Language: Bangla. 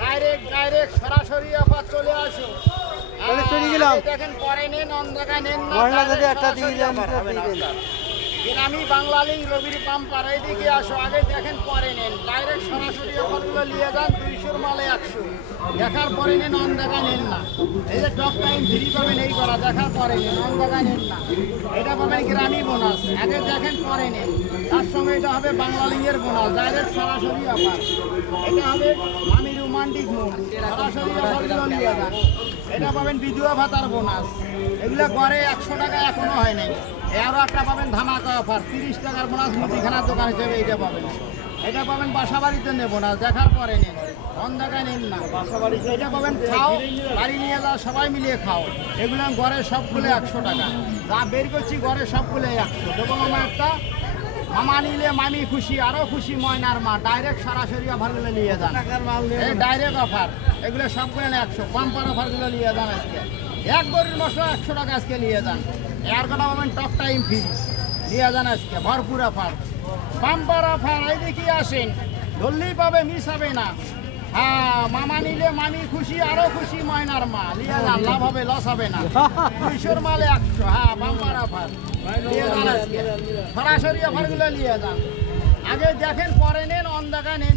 ডাইরেক্ট সরাসরি অফার চলে আসো। তাহলে চলে গেলাম। দেখেন পরে নেন, অন্ধকার নেন না। মহিলা যদি একটা সরাসরি দিয়ে যান, offer হবে না। আমি বাংলালিং রবির পাম্পার এইদিকে আসো, আগে দেখেন পরে নেন। ডাইরেক্ট সরাসরি অফারগুলো নিয়ে যান, 200 মালে 100 দেখার পরে নেন, অন্ধকা নেন না। এই যে টপ টাইম ফ্রি পাবেন এই করা, দেখার পরে নেন, অন্ধকা নেন না। এটা পাবেন গ্রামী বোনাস, আগে দেখেন পরে নেন। তার সঙ্গে এটা হবে বাংলালিংয়ের বোনাস, ডাইরেক্ট সরাসরি অফার। এটা হবে আমি রোমান্টিক মুভ, সরাসরি অফারগুলো নিয়ে যান। এটা পাবেন বিধবা ভাতার বোনাস, এগুলো গড়ে 100 টাকা এখনো হয় নাই। আরও একটা পাবেন ধামাকা অফার, 30 টাকার বোনাস মুদিখানার দোকান হিসেবে এইটা পাবেন। এটা পাবেন বাসা বাড়িতে নেবো না, দেখার পরে নেন, অন্ধকায় নেন না। বাসা বাড়িতে এটা পাবেন, খাও বাড়ি নিয়ে যাও, সবাই মিলিয়ে খাও। এগুলো ঘরে সবগুলো 100 টাকা, যা বের করছি ঘরে সবগুলো 100 দেবো। মামা একটা মামা নিলে মামি খুশি, আরও খুশি ময়নার মা। ডাইরেক্ট সরাসরি অফারগুলো নিয়ে যান, এই ডাইরেক্ট অফার, এগুলো সবগুলো 100। পাম্পার অফারগুলো নিয়ে যান আজকে, এক গরুর মশলা 100 টাকা আজকে নিয়ে যান। এর কথা পাবেন টক টাইম ফ্রি নিয়ে যান আজকে, ভরপুর অফার, বাম্পার অফার। এইদিকে আসেন, ধরলেই পাবে, মিস হবে না। হ্যাঁ, মামা নিলে মামি খুশি, আরো খুশি ময়নার মা। নিয়ে যান, লাভ হবে, লস হবে না। 200 মালে 100, হ্যাঁ বাম্পার অফার নিয়ে যান আজকে, সরাসরি অফারগুলো নিয়ে যান। আগে দেখেন পরে নেন, অন্ধকার নেন।